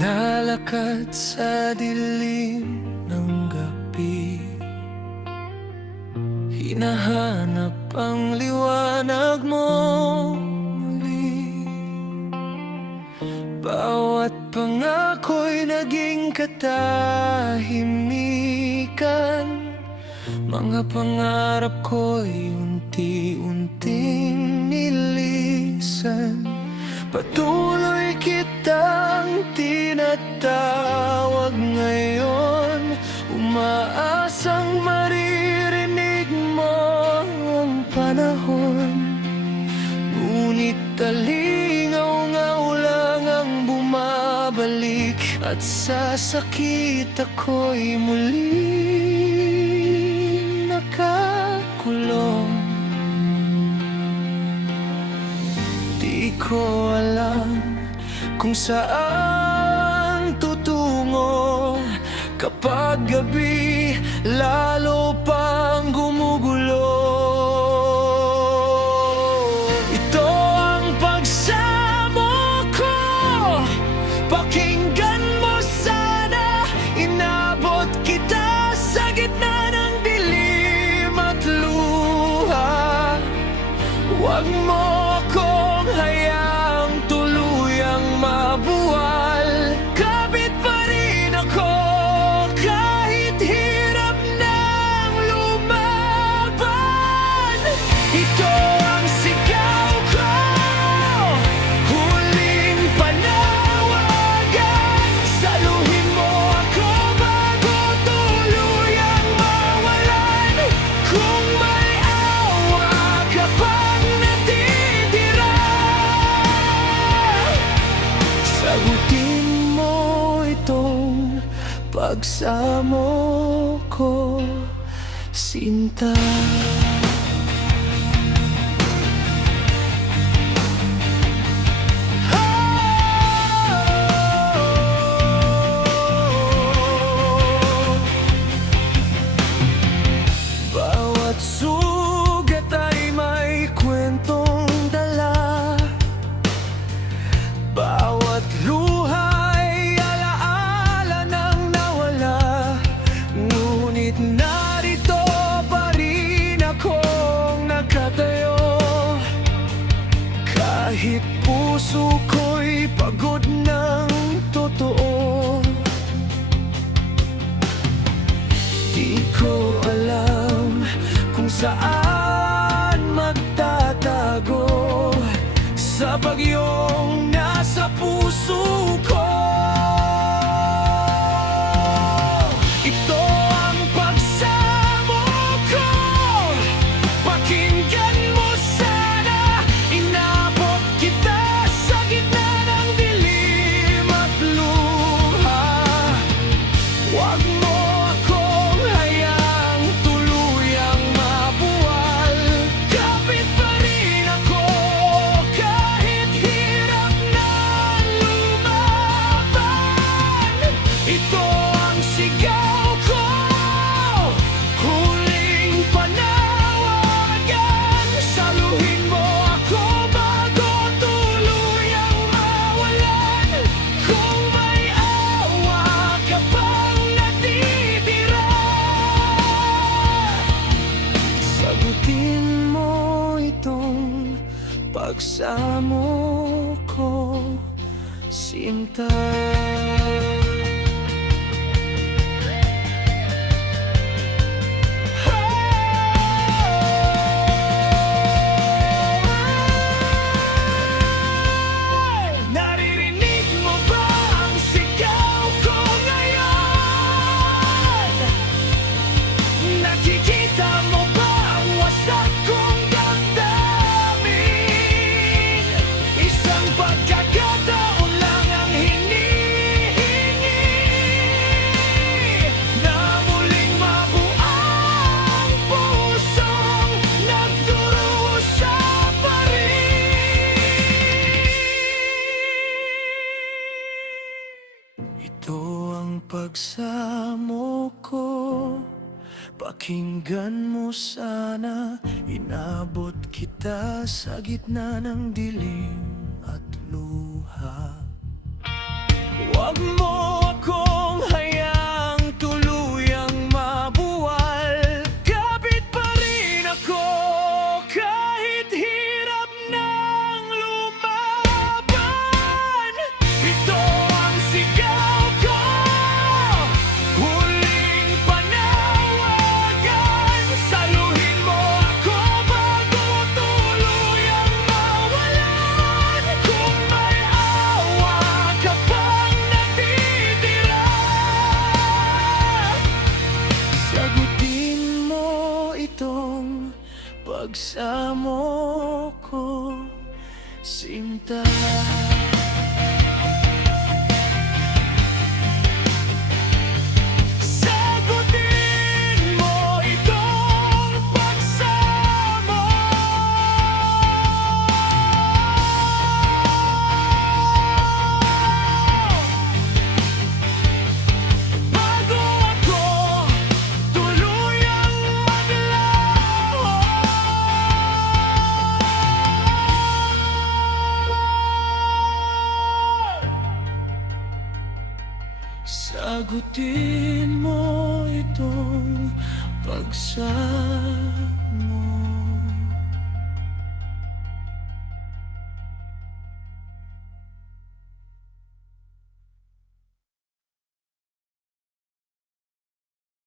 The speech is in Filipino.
Naglalakad sa dilim ng gabi, hinahanap ang liwanag mo muli. Bawat pangako'y naging katahimikan, mga pangarap ko'y unti-unting nilisan. Patuloy kitang tinatawag ngayon, umaasang maririnig mo ang panahon. Ngunit talingaw-ngaw lang ang bumabalik, at sa sakit ako'y muling nakakulong. Di ko alam kung saan tutungo kapag gabi lalo pang gumugulo. Ito ang pagsamo ko, pakinggan mo sana. Inabot kita sa gitna ng dilim at luha. Huwag mo akong hayaang tuluyang mabuwal. Kapit pa rin ako kahit hirap nang lumaban. Ito ang sigaw ko, huling panawagan. Saluhin mo ako bago tuluyang mawalan. Kung may awa ka pang natitira, sagutin mo itong pagsamo ko, sinta. Bawat sugat ay may kwentong dala, bawat luha'y alaala ng nawala. Ngunit narito pa rin akong nakatayo, kahit puso ko'y pagod ng totoo. Di ko alam kung saan magtatago sa bagyong nasa puso ko. Ito ang pagsamo ko, pakinggan mo sana. Inabot kita sa gitna ng dilim at luha. Huwag mo akong hayaang tuluyang mabuwal. Kapit pa rin ako kahit hirap nang lumaban. Ito ang sigaw ko, huling panawagan. Saluhin mo ako bago tuluyang mawalan. Kung may awa ka pang natitira, sagutin mo itong pagsamo ko, sinta. Naririnig mo ba ang sigaw ko ngayon? Nakikita mo ba ang wasak kong damdamin? Isang pagkakataon lang ang hinihingi, na muling mabuo ang pusong nagdurusa pa rin. Ito ang pagsamo ko, pakinggan mo sana. Inabot kita sa gitna ng dilim at luha. Huwag mo akong hayaang tuluyang mabuwal. Kapit pa rin ako kahit hirap nang lumaban. Ito ang sigaw ko, huling panawagan. Saluhin mo ako bago tuluyang mawalan. Kung may awa ka pang natitira, sagutin mo itong pagsamo ko, sinta. Sagutin mo itong pagsamo. Bago ako tuluyang maglaho. Sagutin mo itong pagsamo.